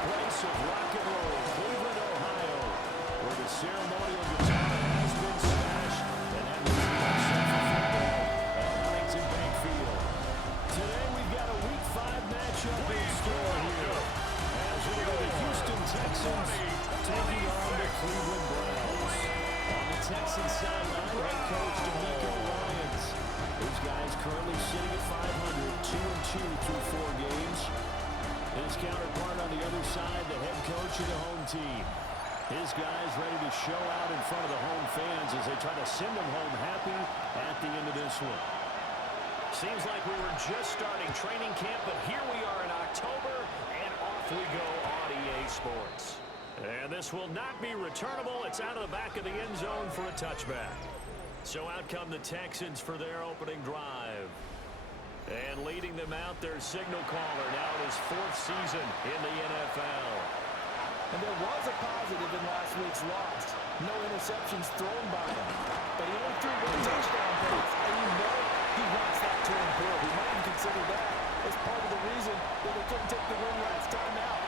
birthplace of rock and roll, Cleveland, Ohio, where the ceremonial guitar has been smashed and that music is set for football at Huntington Bank Field. Today we've got a Week 5 matchup in store here, as we go the Houston Texans taking on the Cleveland Browns. On the Texans sideline, head coach DeMeco Ryans. These guys currently sitting at 500, 2-2 through 4 games. His counterpart on the other side, the head coach of the home team. His guys ready to show out in front of the home fans as they try to send them home happy at the end of this one. Seems like we were just starting training camp, but here we are in October, and off we go on EA Sports. And this will not be returnable. It's out of the back of the end zone for a touchback. So out come the Texans for their opening drive. And leading them out, their signal caller now in his 4th season in the NFL. And there was a positive in last week's loss. No interceptions thrown by him. But he only threw 1 touchdown pass, and you know he wants that to improve. We might even consider that as part of the reason that they couldn't take the win last time out.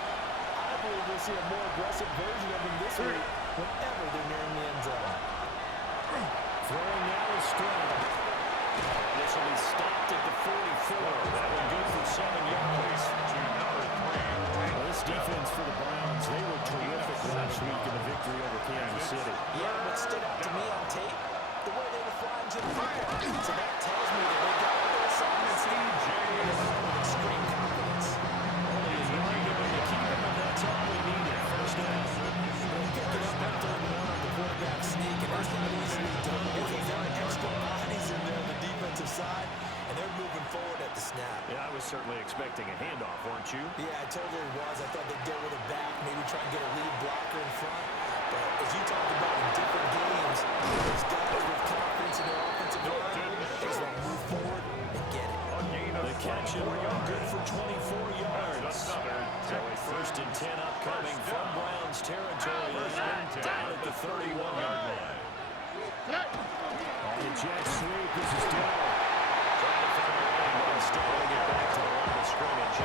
I believe we'll see a more aggressive version of him this week whenever they're nearing the end zone. Throwing now is Stroud. This will be stopped at the 44. That one good for 7 yards. Well, this defense for the Browns, they were terrific last week in the victory over Kansas City. Yeah, what stood out to me on tape, the way they were flying to the football. So that tells me that they got their assignments with extreme confidence. Only is one going to keep him, and that's all we needed. First down. Pick it up after one on the quarterback sneak, and that's not easily done. He's got extra bodies in there on the defensive side, and they're moving forward at the snap. Yeah, I was certainly expecting a handoff, weren't you? Yeah, I totally was. I thought they'd go with it back, maybe try and get a lead blocker in front. But as you talked about in different games, those guys with confidence in their offensive line, they just want to move forward and get it. The catch and run good for 24 yards. So a 1st and 10 upcoming from Browns territory. Down at the 31-yard line. On the jet sweep, this is down. Trying to find a way, but instead they get back to the line of scrimmage.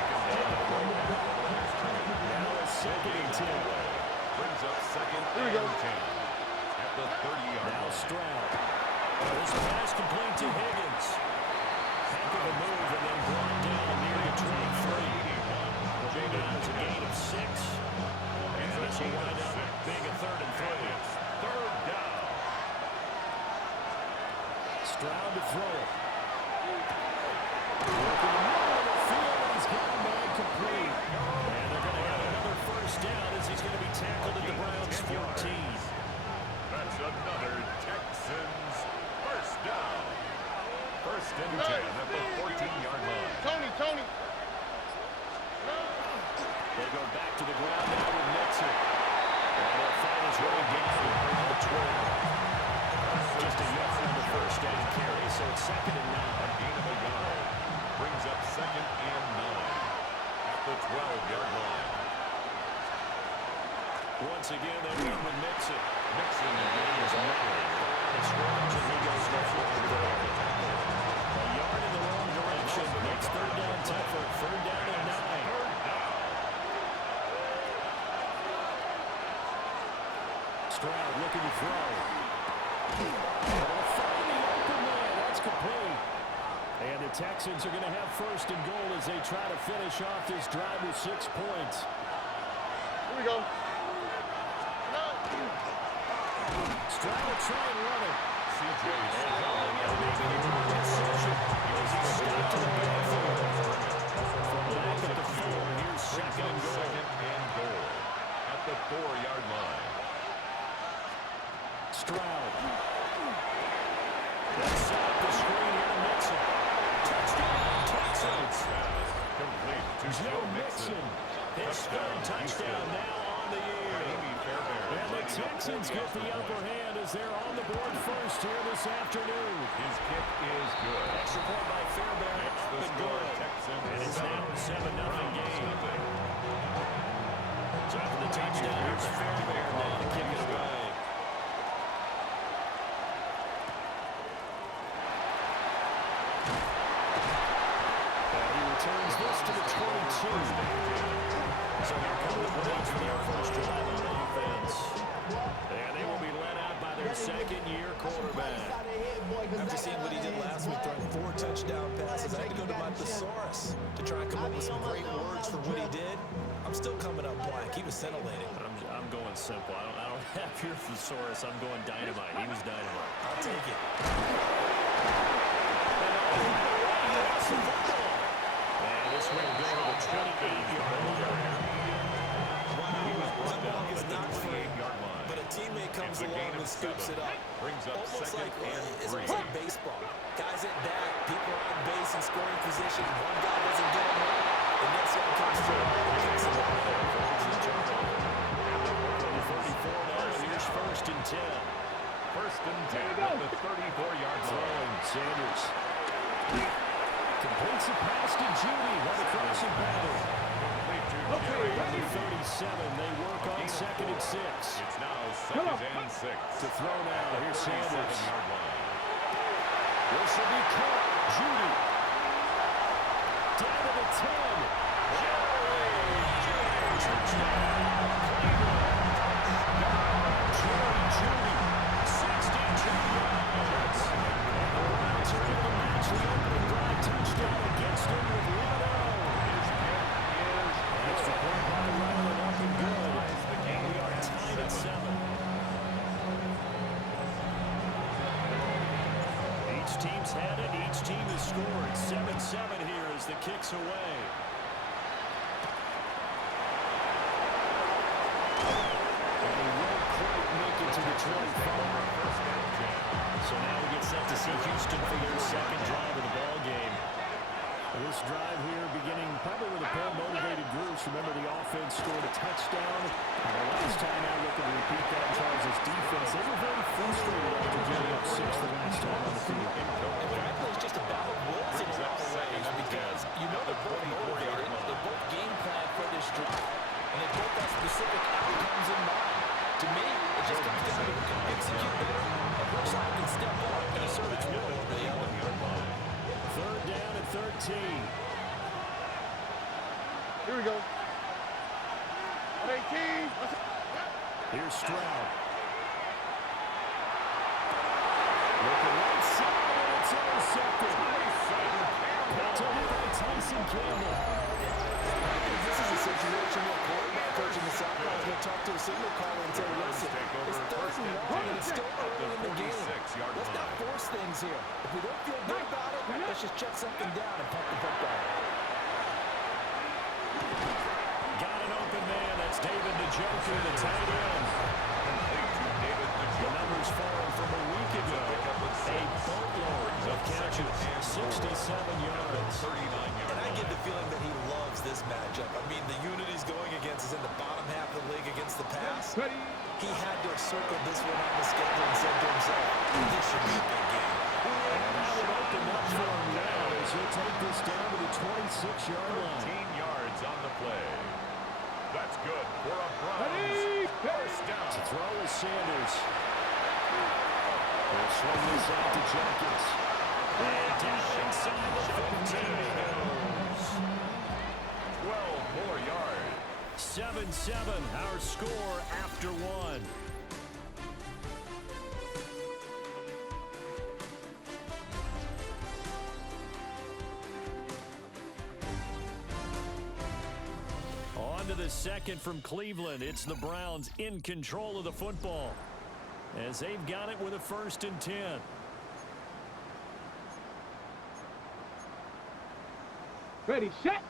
Now it's 2nd and 10. Brings up 2nd and 10 at the 30-yard Now line. Stroud. This pass complete to Higgins. Heck of a move and then brought down near the 23. Now it's a gain of 6. And this will wind up being a 3rd and 3. 3rd down. Stroud to throw it. Working the middle of the field, and he's got a man complete. And they're going to have another 1st down as he's going to be tackled at the Browns' 14. That's another Texans 1st down. 1st and 10 at the 14-yard line. Tony. They go back to the ground now with Mixon. And they'll find his way down to the 12. Just a yard on the 1st down carry, so it's 2nd and 9. A gain of a yard. Brings up 2nd and 9 at the 12-yard line. Once again, they run with Mixon. Mixon gains 9. The scrimmage, and he goes no further there. A yard in the wrong direction. Makes 3rd down tougher. 3rd down and 9. 3rd down. Stroud looking to throw. They'll find the open man. That's complete. And the Texans are going to have 1st and goal as they try to finish off this drive with 6 points. Here we go. Stroud will try and run it. C.J. Stroud making a good decision as he stopped to the backfield. From back at the 4, here's 2nd and goal. 2nd and goal at the 4-yard line. Stroud. That's set up the screen here to Mixon. Touchdown, Texans. Complete to Joe Mixon. His 3rd touchdown now on the year. And the Texans get the upper hand as they're on the board first here this afternoon. His kick is good. Extra point by Fairbairn. Makes the Up and score good. Texans And it's now a 7-0 game. So after the touchdown, here's Fairbairn now to kick it away. returns this to the 22. So here come the Braves for their first drive on offense. And they will be led out by their second-year quarterback. After seeing what he did last week, throwing 4 touchdown passes, I had to go to my thesaurus to try and come up with some great words for what he did. I'm still coming up blank. He was scintillating. I'm going simple. I don't have your thesaurus. I'm going dynamite. He was dynamite. I'll take it. And this will go to the 28-yard line. That ball is not free, but a teammate comes along and scoops it up. Almost like baseball. Guys at bat, people are on base and scoring position. One guy doesn't get him out. The next guy comes through and kicks him out. Here's first and 10. First and 10 at the 34-yard line. Sanders completes the pass to Judy right across the battle. Okay, ready. 37. They work on second and 6. It's now second and 6. To throw now. Here's Sanders. 37-yard line. This will be caught. Judy. Down to the 10. Touchdown. Judy. 62 yards. And the Browns are able to match the opening drive touchdown against them with 1-0. Extra point by the runner and up and good. And we are tied at 7. Each team's had it. Each team has scored. 7-7 here as the kick's away. And he won't quite make it to the 25. So now we get set to see Houston for their second drive of the ball game. This drive here beginning probably with a pair of motivated groups. Remember, the offense scored a touchdown. And the last time out, looking to repeat that, Charles' defense, they were very frustrated after giving up 6 the last time on the field. And frankly, it's just a battle of wills in a lot of ways because you know they're both motivated. They both game plan for this drive. And they both have specific outcomes in mind. To me, it just comes down to who can execute better and which side can step up and assert its will over the other. Third down and 13. Here we go. On 18. Here's Stroud. Looking right side, and it's intercepted. Picked over by Tyson Campbell. This is a situation where quarterback coach in the sideline is going to talk to a signal caller and say, listen, it's 3rd and 1, and it's still early in the game. Let's not force things here. If we don't feel good about it, let's just check something down and pump the football. Got an open man. That's David Njoku, the tight end. The numbers falling from a week ago. A boatload of catches. 67 yards. 39 yards. And I get the feeling that he loves this matchup. I mean, the unit he's going against is in the bottom half of the league against the pass. He had to have circled this one on the schedule and said to himself, this should be a big game. And that would open up for him now as he'll take this down to the 26-yard line. 13 yards on the play. That's good for a Browns first down. To throw is Sanders. He'll swing this out to Jenkins. And down inside the 15 he goes. 12 more yards. 7-7, our score after 1. On to the second from Cleveland. It's the Browns in control of the football as they've got it with a 1st and 10. Ready, set.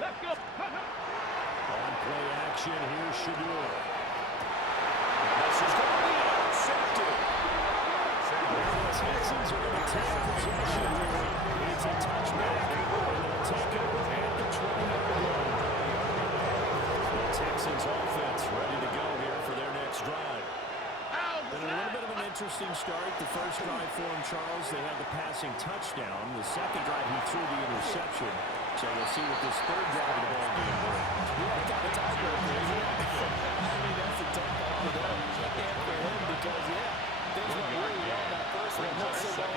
Let's go. On play action, here's Shadur. This is going to be intercepted. The Texans are going to take possession here. It's a touchback. And they'll take over at the 20-yard line. The Texans offense ready to go here for their next drive. And a little bit of an interesting start. The first drive for him, Charles, they had the passing touchdown. The second drive, he threw the interception. So we'll see what this third drive of the ball game brings. Yeah, I got a tiebreaker, isn't it? I mean, that's a tough ball for them and for him because, yeah, things went really well in that first one. Not so well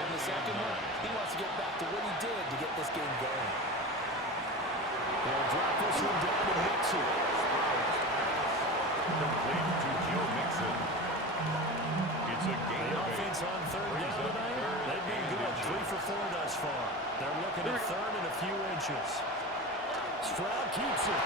inches. Stroud keeps it.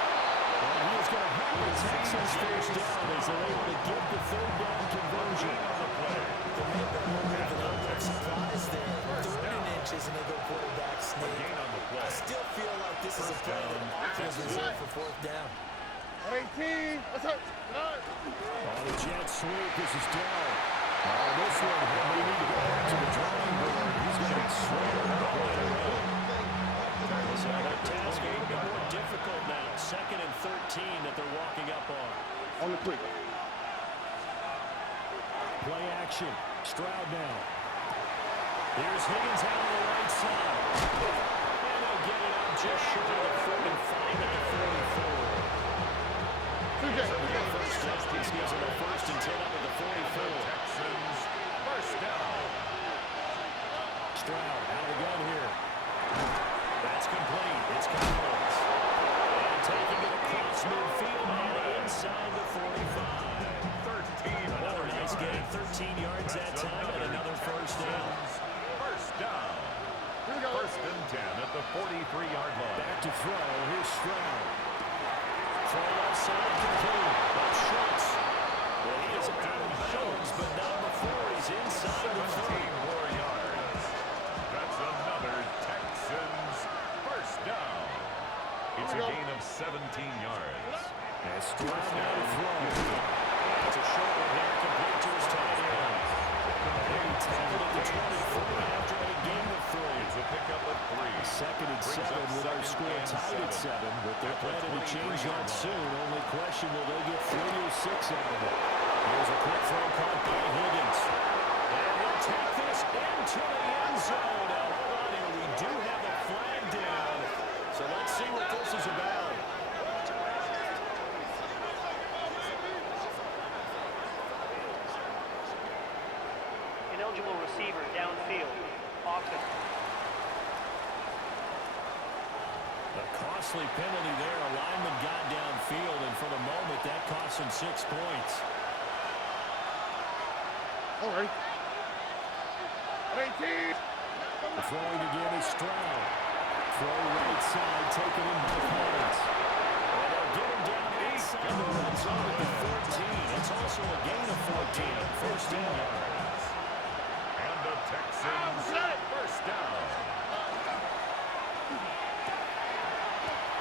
And he is going to have the Texans first down as they're able to get the third down conversion. There may have been a little bit of an element of surprise there. Third and inches, and they go quarterback sneak. I still feel like this is a play that offense reserved for fourth down. 18. Let's go. On the jet sweep, this is Dell. On this one, we need to go back to the drawing board. He's going to be swinging up right away. So their task a little bit more difficult now. 2nd and 13 that they're walking up on. On the quick. Play action. Stroud now. Here's Higgins out on the right side. And they'll get it up just short of the 45 at the 44. This gives them a 1st and 10 up at the 44. Texans, first down. Stroud out of the gun here. That's complete. It's Collins. And taking it across midfield and inside the 45. 13 Another more nice yards. gain. 13 yards that time and another first down. First down. First and 10 at the 43-yard line. Back to throw. Here's Stroud. Throw left side complete. That's Schultz. Well, he is out of bounds, but not before he's inside the 17 more yards. That's another Texans first down. It's a gain of 17 yards. As Stroud now to throw. It's a short one there, complete to his tight end. He tackled at the 24 after a gain of 3. It's a pickup of 3. 2nd and 7 with our score tied at 7, but they're planning to change that soon. Only question, will they get 3 or 6 out of it? Here's a quick throw caught by Higgins. And he'll take this into the end zone. Now, hold on here. We do have a flag down. So let's see what this is about. Ineligible receiver downfield. Austin. A costly penalty there. A lineman got downfield, and for the moment, that cost him 6 points. All right. 18. Throwing again is Stroud. Throw right side, taken in by Collins. And they'll get him down inside the red zone at the 14. It's also a gain of 14. First down. And the Texans first down.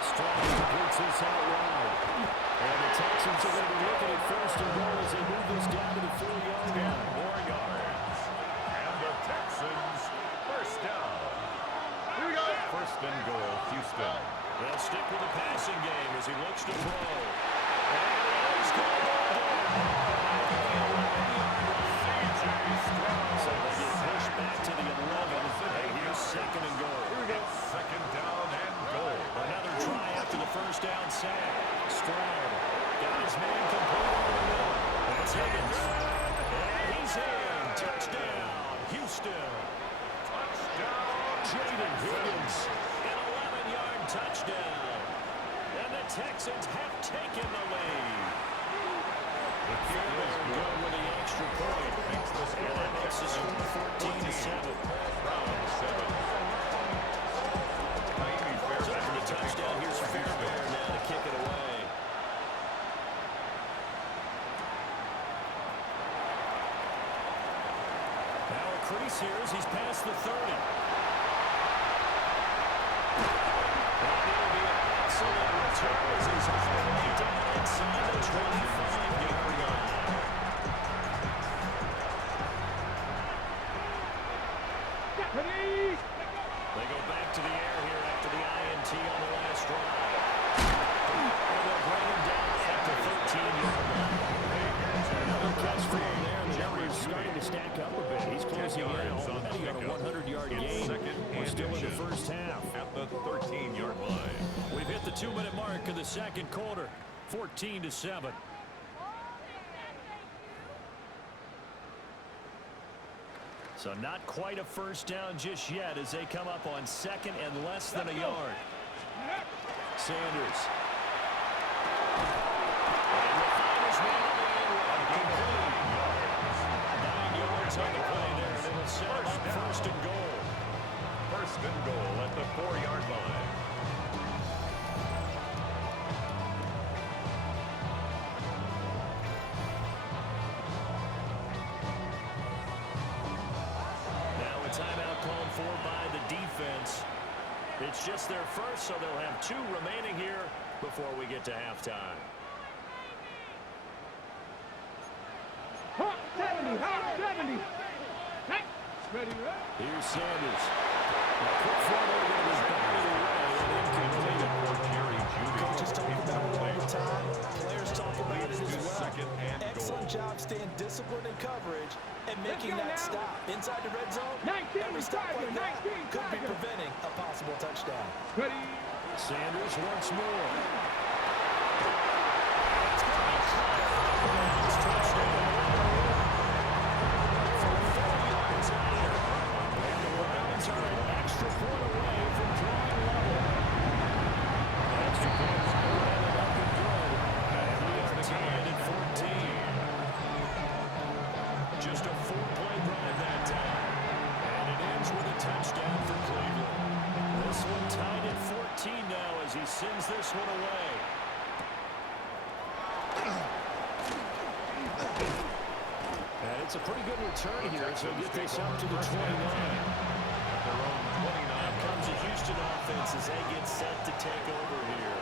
Stroud completes this out wide. And the Texans are going to be looking at 1st and goal as they move this down to the 4-yard 10 line. more yards. And the Texans first down. Here we go. First and goal, Houston. They'll stick with the passing game as he looks to throw. And he's going So they get pushed back to the 11. And here's 2nd and goal. Second down and goal. Another try after the first down sack. Stroud got his man complete over the middle. That's Higgins. And he's in. Touchdown, Houston. Touchdown. Jaden Higgins, an 11-yard touchdown. And the Texans have taken the lead. The kick is Good good. with the extra point. Makes the score And that makes the score 14-7. Round 7. Miami Fairbairn So after the with the touchdown, kickoff here's for Fairbairn Houston. now to kick it away. Now a crease here as he's past the 30. And it'll be an excellent return as he's all the way down inside the 25-yard line. Ready. They go back to the air here after the INT on the last drive. And they'll bring him down at the 13-yard line. Another catch for him there, and the numbers starting to stack up a bit. He's closing in already on a 100-yard gain. We're still in the first half. At the 13-yard line. We've hit the 2-minute mark of the second quarter, 14-7. So not quite a first down just yet as they come up on 2nd and less than a yard. Sanders. And the finder's man on the end route. Complete. 9 yards on the play there, and it'll set up 1st and goal. First and goal at the 4-yard line. It's just their first, so they'll have 2 remaining here before we get to halftime. Hot 70, hot 70. Hey, ready, ready. Here's Sanders. A quick throw over to his body away and incomplete. Coaches talk about it all the time. Players talk about it as well. Second and Excellent goal. job staying disciplined in coverage and making that stop. Inside the red zone, 19, every stop like that 19, could be Tiger. preventing a possible touchdown. Ready. Sanders once more. Browns are an extra point away from drawing level. Extra points go ahead up and good. And we are tied at 14. Just a 4-play drive that time. And it ends with a touchdown for Cleveland. This one tied at 14 now as he sends this one away. And it's a pretty good return here, so get this up to the 29. Their own 29. Comes the Houston offense as they get set to take over here.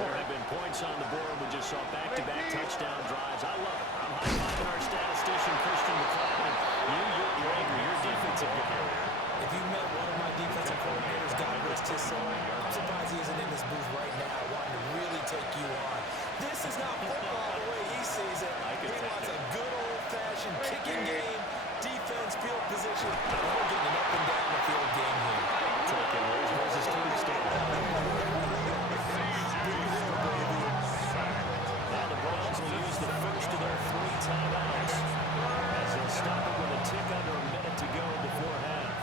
There have been points on the board. We just saw back-to-back touchdown drives. I love it. I'm high-fiving our statistician, Christian McCaffrey. You're Drager, your defensive guy. If you met one of my defensive coordinators, God rest his soul, I'm surprised he isn't in this booth right now wanting to really take you on. This is not football the way he sees it. He wants a good old-fashioned kicking game, defense, field position. We're getting an up-and-down the field game here. Where's his team stand? Now the Browns will use the first of their 3 timeouts as they'll stop it with a tick under a minute to go before half.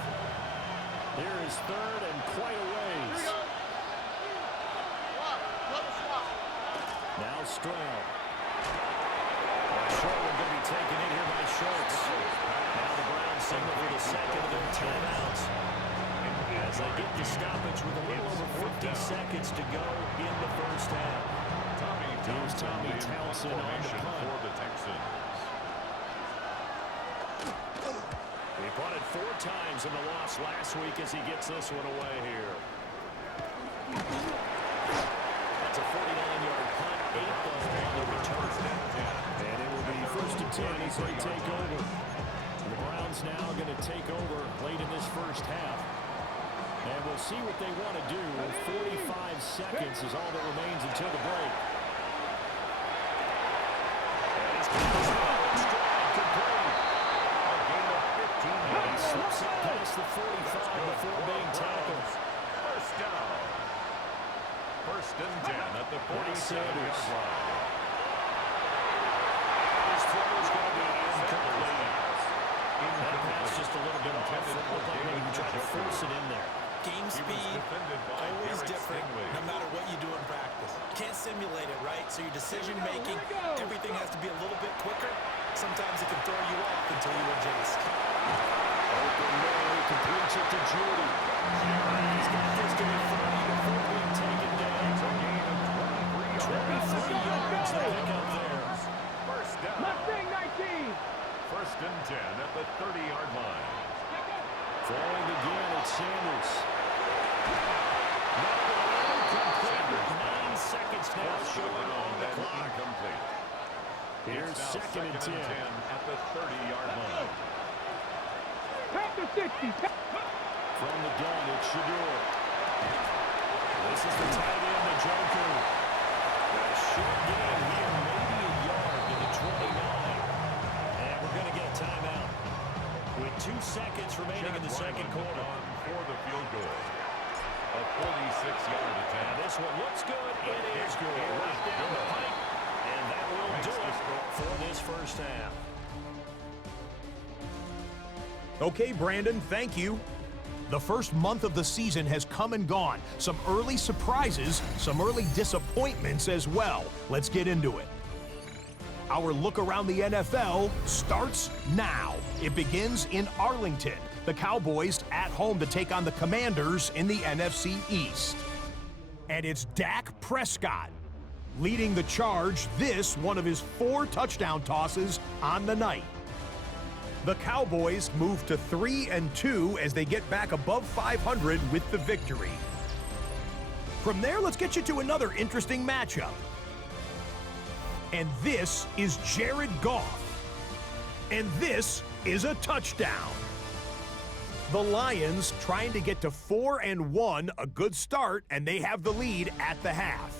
Here is third and quite a ways. Now Stroud. Short one going to be taken in here by Schultz. Now the Browns signal for the second of their timeouts. As they get the stoppage with a little over 50 seconds to go in the first half. Here's Tommy Townsend on the punt. For the Texans. He punted 4 times in the loss last week as he gets this one away here. That's a 49-yard punt, 8 on the return. And it will be first and 10 as they take over. The Browns now going to take over late in this first half. And we'll see what they want to do. 45 seconds is all that remains until the break. He slips up past the 45 before being tackled. First down. First and 10 at the 47-yard line. His throw is going to be incomplete. That pass just a little bit off. It looked like maybe he tried to force it in there. Game speed, always different, no matter what you do in practice. Can't simulate it, right? So your decision-making, everything has to be a little bit quicker. Sometimes it can throw you off until you adjust. Open man, he completes it to Jordy. He's got this to be 30 before being taken down. 23 yards to pick up there. First down. Mustang 19. First and 10 at the 30-yard line. Throwing again at Sanders. Incomplete. 9 seconds now showing on the clock. Incomplete. Here's It's now second and 10. at the 30-yard line. Pass to 60. From the gun, it's Shador. This is the tight end, the Joker. A short game here, maybe a yard to the 29. And we're going to get a timeout. With 2 seconds remaining in the second quarter. For the field goal. A 46-yard And attempt. this one looks good. It is good. Right down the pipe. And that will do it for this first half. Okay, Brandon, thank you. The first month of the season has come and gone. Some early surprises, some early disappointments as well. Let's get into it. Our look around the NFL starts now. It begins in Arlington. The Cowboys at home to take on the Commanders in the NFC East. And it's Dak Prescott leading the charge, this one of his 4 touchdown tosses on the night. The Cowboys move to 3-2 as they get back above 500 with the victory. From there, let's get you to another interesting matchup. And this is Jared Goff. And this is a touchdown. The Lions trying to get to 4-1, a good start, and they have the lead at the half.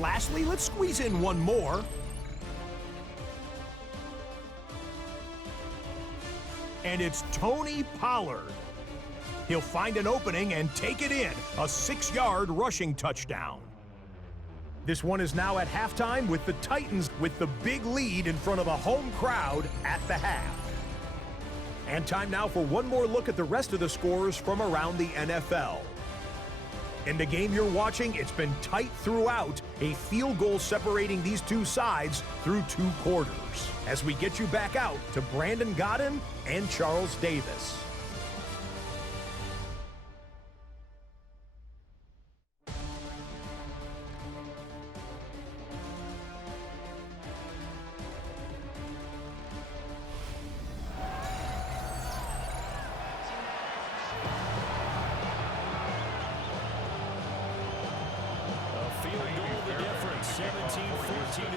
Lastly, let's squeeze in one more. And it's Tony Pollard. He'll find an opening and take it in, a 6-yard rushing touchdown. This one is now at halftime with the Titans with the big lead in front of a home crowd at the half. And time now for one more look at the rest of the scores from around the NFL. In the game you're watching, it's been tight throughout, a field goal separating these two sides through 2 quarters. As we get you back out to Brandon Gaudin and Charles Davis.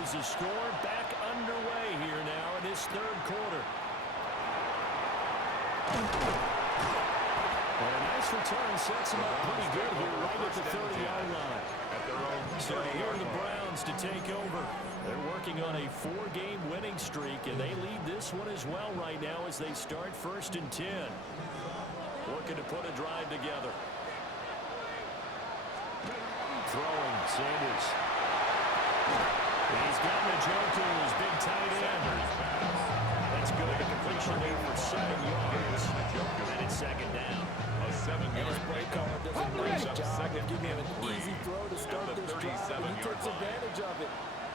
Is the score back underway here now in this 3rd quarter. And a nice return sets them up pretty good here right at the 30-yard line. So here are the Browns to take over. They're working on a 4-game winning streak, and they lead this one as well right now as they start 1st and 10. Working to put a drive together. Throwing, Sanders. He's got Njoku, his big tight end. That's good. A completion there for 7 yards. And it's 2nd down. A 7-yard Play caller does a nice job of giving him an easy throw to start this drive, and he takes advantage of it.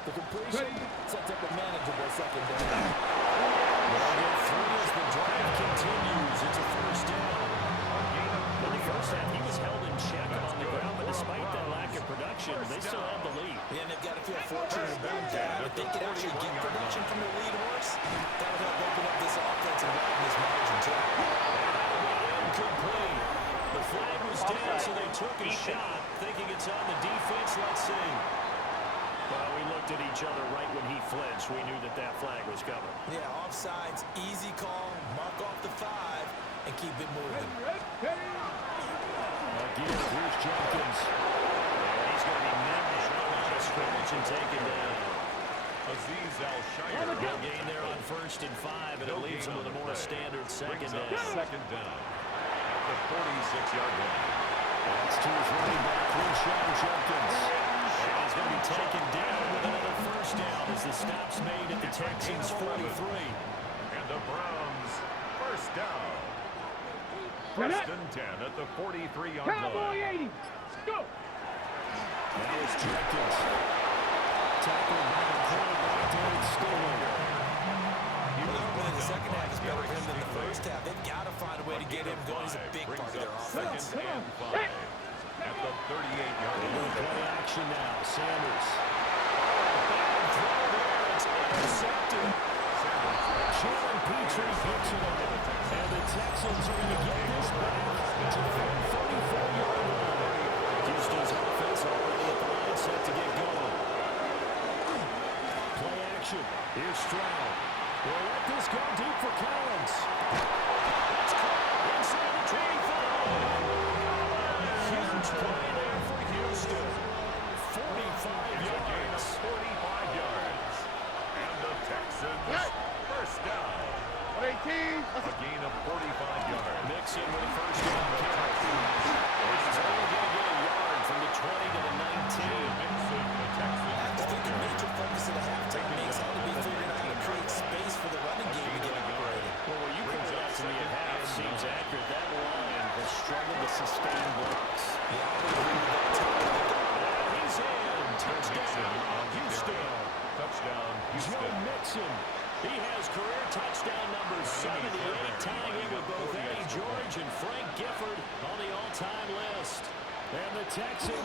The completion sets up a manageable 2nd down. They'll get 3 as the drive continues. It's a 1st down. In the first half, he was held in check on the ground, but despite that lack of production, they still have the lead. Yeah, and they've got to feel fortunate about that. If they could actually get production from the lead horse, that would help open up this offense and widen this margin, too. Incomplete. The flag was down, so they took a shot, thinking it's on the defense. Let's see. Well, we looked at each other right when he flinched. We knew that that flag was coming. Yeah, offsides, easy call, mark off the 5, and keep it moving. Again, here's Jenkins. And he's going to be managed out of scrimmage and taken down. Azeez Al-Shaair. He'll gain there on 1st and 5, and it leaves him with a more standard 2nd down. 2nd down at the 46-yard line. That's to his running back, Quinshon Judkins. And he's going to be taken down with another 1st down as the stop's made at the Texans' 43. And the Browns 1st down. 1st and 10 at the 43-yard Cowboy line. 80. Go. That is Jenkins. Tackled by the quarterback, Derek Stewart. Well, the 2nd half is better for him than the 1st half. They've got to find a way to get him going. He's a big part of their offense. 2nd and 5 at the 38-yard line. Play action now. Sanders. Bad throw there. It's intercepted. Jalen Petrie picks it up. And the Texans are going to get this back to the 44-yard line. Houston's offense already at the line set to get going. Play action. Here's Stroud. We'll let this go deep for Collins. That's caught inside the 25. Huge play there for Houston. 45 yards. 45 yards. And the Texans 1st down. 18. A gain of 45 yards. Mixon with a 1st down catch. It's only going to get a yard from the 20 to the 19. Mixon, the Texans. I think the major focus of the halftime makes had to be figuring out how to create space for the running game to get operated. Well, where you bring that to me at half seems accurate. That line has struggled to sustain blocks. Yeah, I would agree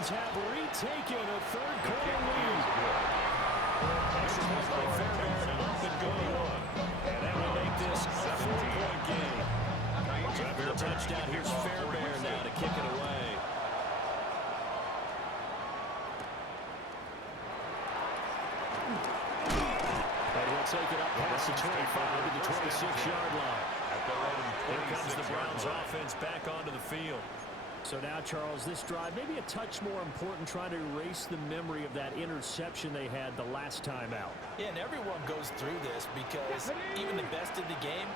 Browns have retaken a third quarter lead. Extra point by Fairbairn and up and go. And that will make this a 4-point game. So after the touchdown, here's Fairbairn now to kick it away. And he'll take it up past the 25 to the 26-yard line. Here comes the Browns offense back onto the field. So now, Charles, this drive maybe a touch more important, trying to erase the memory of that interception they had the last time out. Yeah, and everyone goes through this because even the best in the game,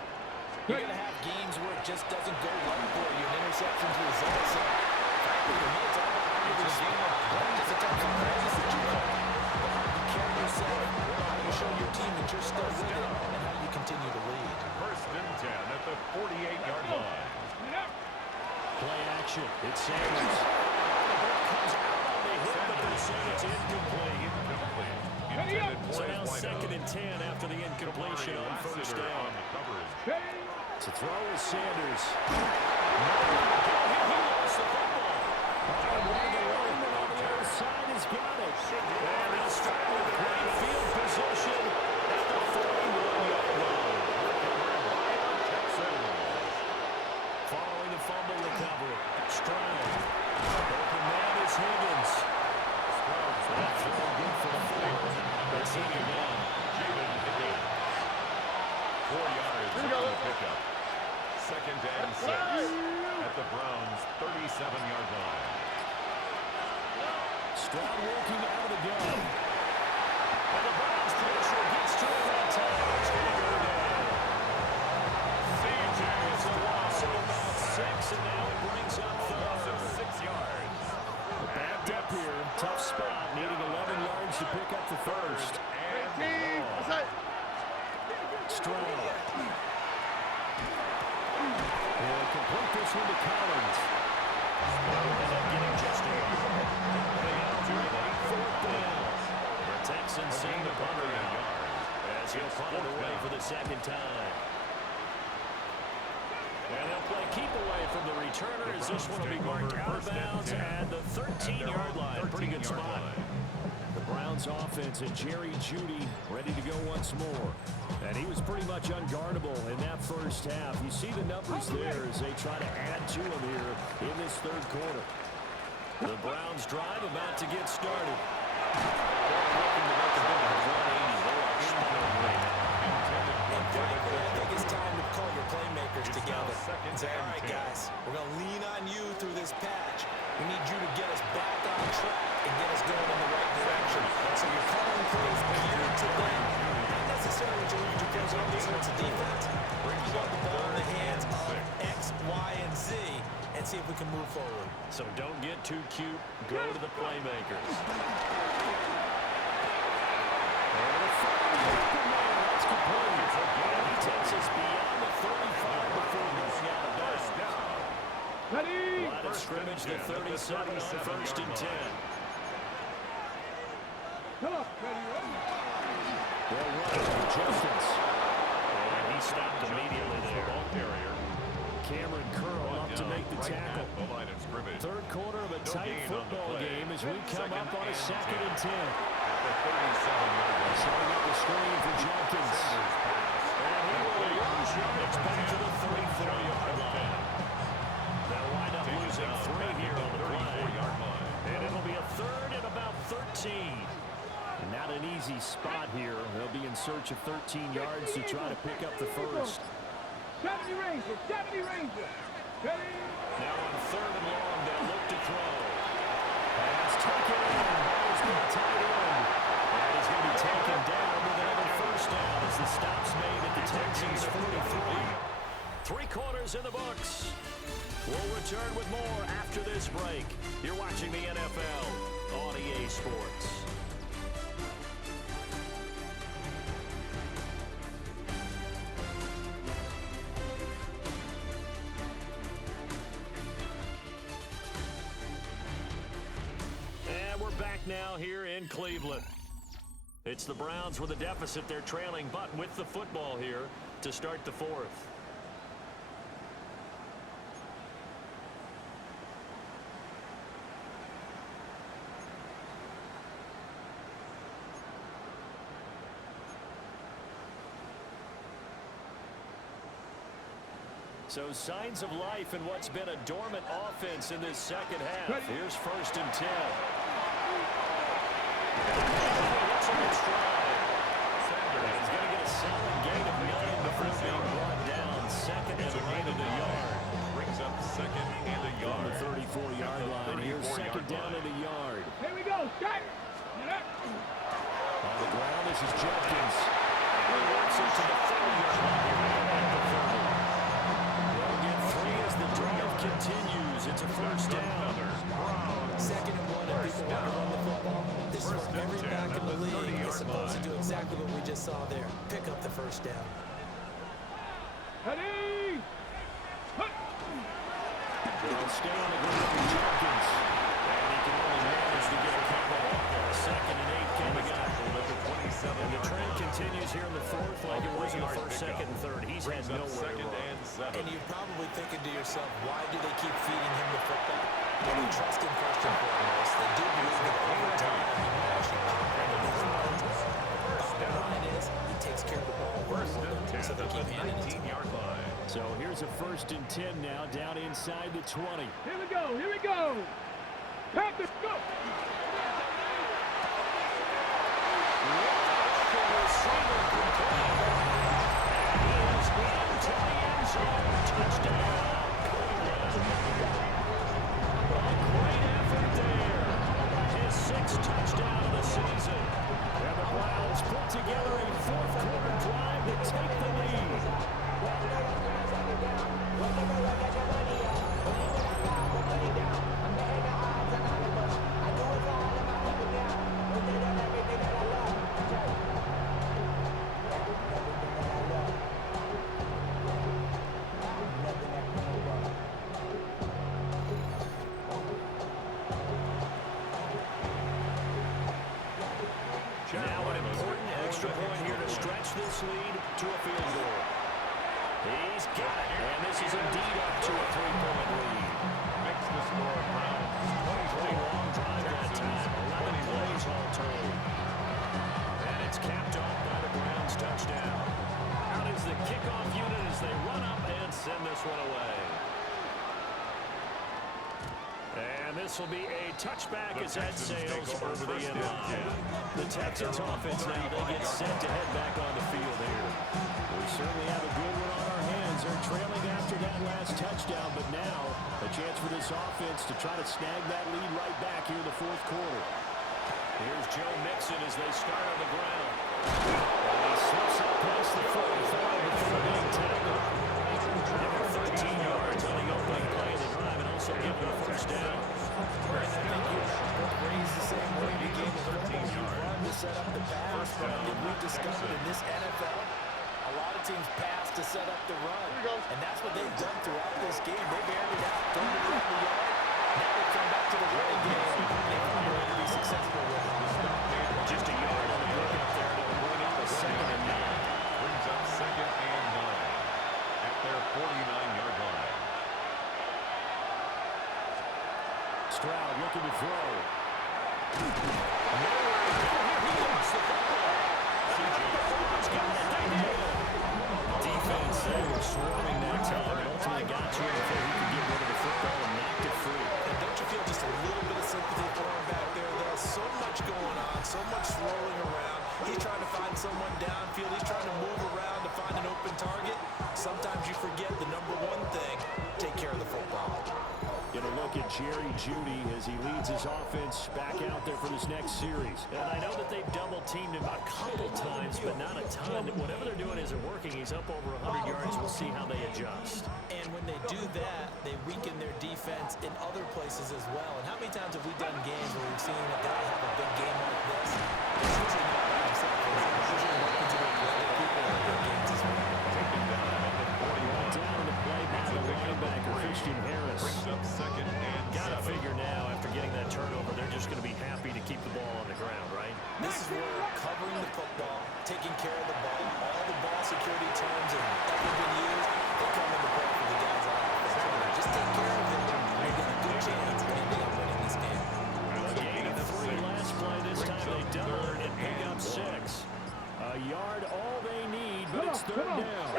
you're going to have games where it just doesn't go right for you, and interceptions result. So, frankly, to me, it's all about how you respond. Just a type of crisis that you have. But how you carry yourself, how you show your team that you're still with it, and how you continue to lead. First and 10 at the 48-yard line. Play action. It's Sanders. The ball comes out on the hit, but they're saying it's incomplete. So now second and 10 after the incompletion on first down. To throw is Sanders. He lost the football. And one of the linemen on the other side has got it. And they'll start with great field position at the 41-yard line. Following the fumble recovery, Stroud. Open man is Higgins. That's really good for the four. Let's see it again. 4 yards on the pickup. Second and 6 at the Browns' 37-yard line. Stroud working out of the gun. And the Browns pressure gets to him that time. It's going to go down. It's a loss of about 6, and now it brings up third. 6 yards. Backed up here. Tough spot. Needing 11 yards to pick up the first. Stroud. He'll complete this one to Collins. And up getting just a yard. Fourth down. The Texans send the punter out as he'll punt it away for the second time. And they'll play keep away from the returner as this one will be marked out of bounds at the 13-yard line. Pretty good spot. The Browns offense and Jerry Jeudy ready to go once more. And he was pretty much unguardable in that first half. You see the numbers there as they try to add to him here in this third quarter. The Browns drive about to get started. They're looking to make a bit of a 180. They are spinning right now. And frankly, I think it's time to call your playmakers together and say, all right, guys, we're going to lean on you through this patch. We need you to get us back on track and get us going in the right direction. So you're calling plays geared to them. Not necessarily to lead your players on these sorts of defense. You want the ball in the hands of X, Y, and Z and see if we can move forward. So don't get too cute. Go to the playmakers. That's complete. And he takes us beyond the 35 before going out of bounds. Ready? Line of scrimmage, the 37 on first and 10. Come on. Ready, ready. They'll run it. Jenkins. And he stopped immediately there. Cameron Curl up to make the tackle. Third quarter of a tight football game as we come up on a second and 10. Setting up the screen for Jenkins. And he will lose yards back to the 34-yard line. They'll wind up losing 3 here on the play. And it'll be a third and about 13. Not an easy spot here. They'll be in search of 13 yards to try to pick up the first. 70 Ranger, 70 Ranger. Ready? Now on third and long, they'll look to throw. Pass taken in. Ball's going to tight end. And he's going to be taken down with another first down as the stop's made at the Texans' 43. 3 quarters in the books. We'll return with more after this break. You're watching the NFL on EA Sports. Back now here in Cleveland. It's the Browns with a deficit. They're trailing, but with the football here to start the fourth. So signs of life in what's been a dormant offense in this second half. Here's 1st and 10. He's going to get a solid gain of 9 before being brought down. 2nd and 1 and a yard. Brings up 2nd and a yard. On the 34-yard line. Here's 2nd down and a yard. Here we go. Start. On the ground, this is Jenkins. He works it to the 30-yard line. They'll get 3 as the drive continues. It's a 1st down. 2nd and 1, and people want to run the football. This is where every back in the league is supposed to do exactly what we just saw there. Pick up the 1st down. Ready. They'll stay on the ground with Jenkins. And he can only manage to get a couple. 2nd and 8 coming up. And the trend continues here in the 4th like it was in the 1st, 2nd, and 3rd. He's had nowhere to run. And you're probably thinking to yourself, why do they keep feeding him the football? Well, they trust him first and foremost. They do believe that over time he might actually pop one of these runs. Bottom line is, he takes care of the ball well for them, so they keep handing it to him. So here's a 1st and 10 now, down inside the 20. Here we go. Here we go. Panthers, go. Touchdown of the season. And the Browns put together a 4th-quarter drive to take the lead. Now an important extra point here to stretch this lead to a field goal. He's got it, and this is indeed up to a 3-point lead. Makes the score Browns 23. Long drive that time, 11 plays all told. And it's capped off by the Browns touchdown. Out is the kickoff unit as they run up and send this one away. And this will be a touchback as that sails over the end line. The Texans offense now, they get set to head back on the field here. We certainly have a good one on our hands. They're trailing after that last touchdown, but now a chance for this offense to try to snag that lead right back here in the 4th quarter. Here's Joe Mixon as they start on the ground. And he slips up past the 45 before being tackled. Give him 13 yards on the opening play of the drive and also give him a 1st down. I think you raise the same way the game of football. You run to set up the pass, but I think we've discovered in this NFL, a lot of teams pass to set up the run. And that's what they've done throughout this game. They've aired it out, thrown it around the yard. Now they come back to the running game, and they've found a way to be successful with it. Just a yard on the break up there to bring up a 2nd and 9. Brings up 2nd and 9 at their 49-yard line. Stroud looking to throw. Nowhere to go here. He lost the football. C.J. Ford's got it. They did. Defense, they were swarming that time and ultimately got to him before he could get rid of the football and knocked it free. And don't you feel just a little bit of sympathy for him back there, though? So much going on, so much swirling around. He's trying to find someone downfield. He's trying to move around to find an open target. Sometimes you forget the number one thing, take care of the football. Get a look at Jerry Jeudy as he leads his offense back out there for this next series. And I know that they've double-teamed him a couple times, but not a ton. Whatever they're doing isn't working. He's up over 100 yards. We'll see how they adjust. And when they do that, they weaken their defense in other places as well. And how many times have we done games where we've seen a guy have a big game like this? It's usually not by himself. It's usually working together with other people in big games as well. Taken down at the 41. Down in the play by the linebacker, Christian Harris. Brings up 2nd and Got to 7. figure now, after getting that turnover, they're just going to be happy to keep the ball on the ground, right? This is where covering the football, taking care of the ball, all the ball security terms have ever been used, they come into play for the guys on offense. Just take care of them, and you got a good chance of ending up winning this game. A gain of 3 last play. This time they double it and pick up 6. A yard all they need, but it's 3rd down.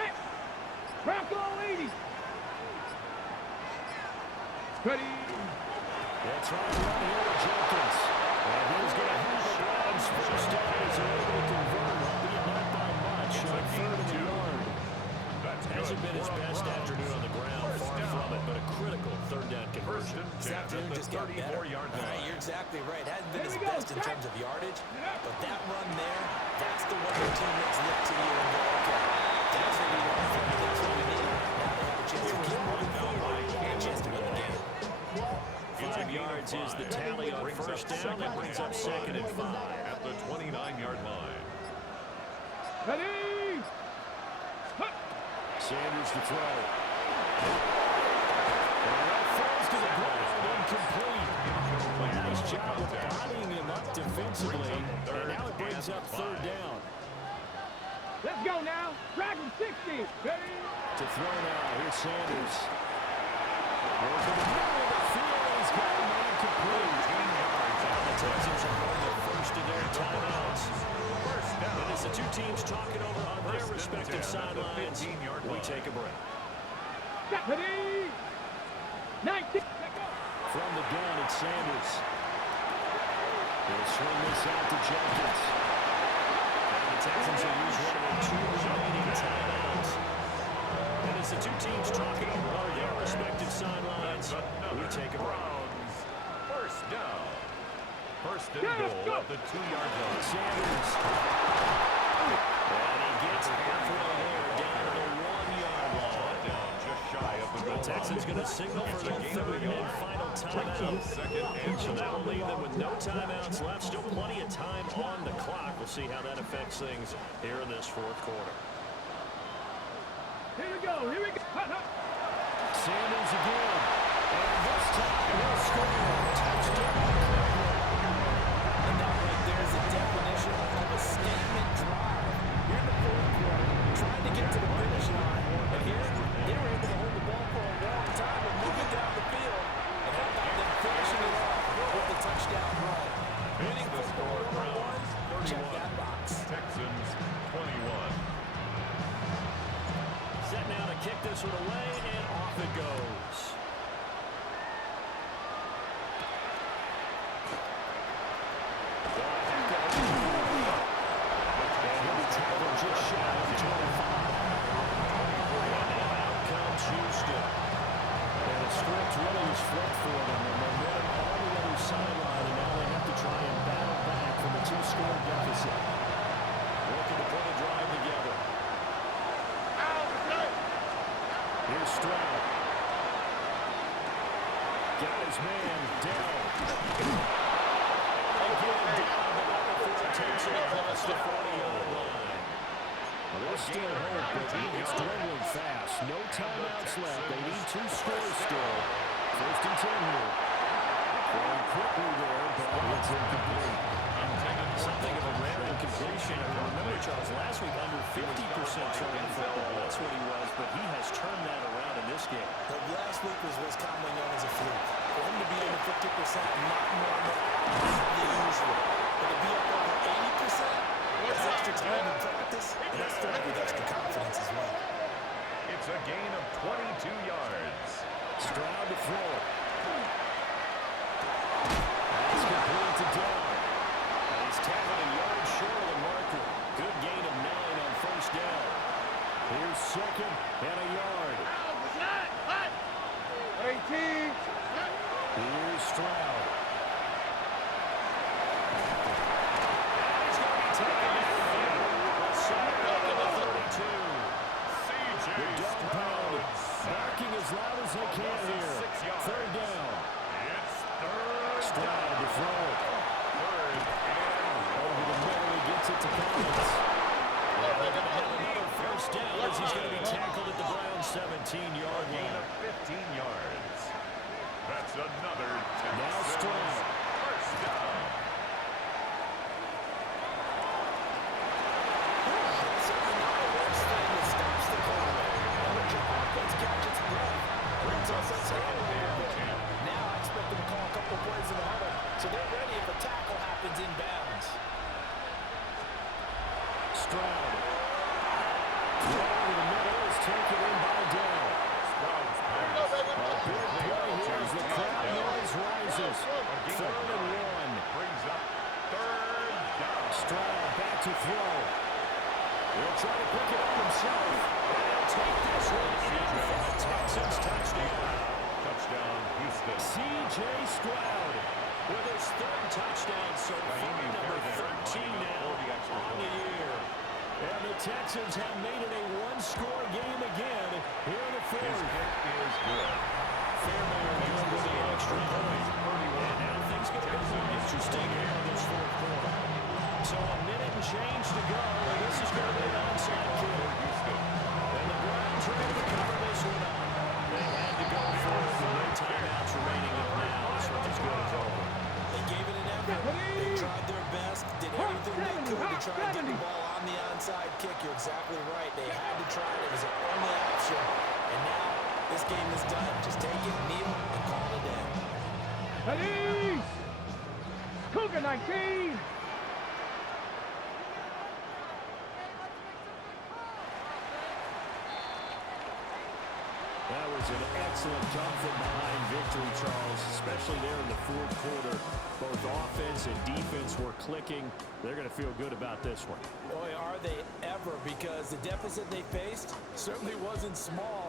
Crack all 80. Ready. They'll try and run here with Jenkins. And he's going to have the Browns first down as they're able to convert, albeit not by much, on 3rd and a yard. Hasn't been his best afternoon on the ground, far from it, but a critical 3rd down conversion. This afternoon just got better. You're exactly right. Hasn't been his best in terms of yardage, but that run there, that's the one their teammates look to you and go, okay, that's what we want from you. That's what we need. Now they have a chance to keep moving forward and a chance to win the game. 5 yards is the tally on first down. That brings up 2nd and 5. At the 29-yard line. Ready. Sanders to throw. And that falls to the ground, incomplete. Nice job of bodying him up defensively. And now it brings up 3rd down. Let's go now. Dragon 60. Ready. To throw now. Here's Sanders. Goes to the middle of the field. He's got him incomplete. 18 yards. The Texans are going the first of their timeouts. First down. And as the two teams talking over on their respective sidelines, we take a break. Ready. 19. From the gun, it's Sanders. They'll swing this out to Jenkins. And the Texans will use one of their 2 remaining timeouts. And as the two teams talking over on their respective sidelines, we take a break. First down. First and goal at the 2-yard line. Sanders. And he gets halfway there, down to the 1-yard line. Down just shy of the goal. The Texans going to signal for their 3rd and final timeout. So that will leave them with no timeouts left. Still plenty of time on the clock. We'll see how that affects things here in this 4th quarter. Here we go. Here we go. Sanders again. And this time he'll score. Touchdown. And that right there is a definition of a statement drive. Here in the 4th quarter, trying to get to the finish line. But here, they were able to hold the ball for a long time and move it down the field. And how about them finishing it off with the touchdown run? Winning football #1, check that box. Texans 21. Set now to kick this one away, and off it goes. And he'll be tackled just shy of the 25. And now out comes Houston. And the script really is flipped for them. And they went on the other sideline, and now they have to try and battle back from a 2-score deficit. Looking to put a drive together. Here's Stroud. Got his man down. And they get him down, but not before it takes it across the 40-yard line. Well, there's still hope, but it's dwindling fast. No timeouts left. They need 2 scores still. 1st and 10 here. Going quickly there, but it's incomplete. Something of a rare incompletion. I mean, remember, Charles, last week under 50% turning the football. That's what he was, but he has turned that around in this game. But last week was what's commonly known as a fluke. For him to be under 50%, not normal, not the usual. But to be up over 80%, that's extra time in practice, and that's filled with extra confidence as well. It's a gain of 22 yards. Stroud to throw it. That's complete to Dell. And he's tackled a yard short of the marker. Good gain of 9 on first down. Here's 2nd and a yard. 18. Here's Stroud. And he's going to be taken down. A sack up at the 32. The dog pound barking as loud as they can here. 3rd down. It's 3rd Stroud to throw it. 3rd and Over the middle, he gets it to Collins. Well, they're going to have another first down as he's going to be tackled at the Browns' 17-yard gain line. of 15 yards. That's another Now Stroud. first down. Certainly not the worst thing that stops the quarterback. And let your offense catch its breath. Brings us up to now I expect them to call a couple plays in the huddle, so they're ready if a tackle happens inbounds. Stroud. Throw over the middle is taken in by Dell. A big play here as the to throw. He'll try to pick it up himself. And he'll take this one in for the Texans touchdown. Touchdown, Houston. C.J. Stroud with his third touchdown so far, number 13 now on the year. And the Texans have made it a one-score game again here in the His fourth. kick is good. Fairbairn good with the extra point. And now things get a bit interesting here in this fourth quarter. So a minute and change to go, and this is going to be an onside kick. And the Browns are able to cover this one up. They had to go for it with no timeouts remaining, and now this one's as good as over. They gave it an effort. They tried their best, did everything they could to try to get the ball on the onside kick. You're exactly right. They had to try it. It was their only option. And now this game is done. Just take it, kneel, and call it a day. Police! Cougar 19! That was an excellent come from behind victory, Charles, especially there in the fourth quarter. Both offense and defense were clicking. They're going to feel good about this one. Boy, are they ever, because the deficit they faced certainly wasn't small.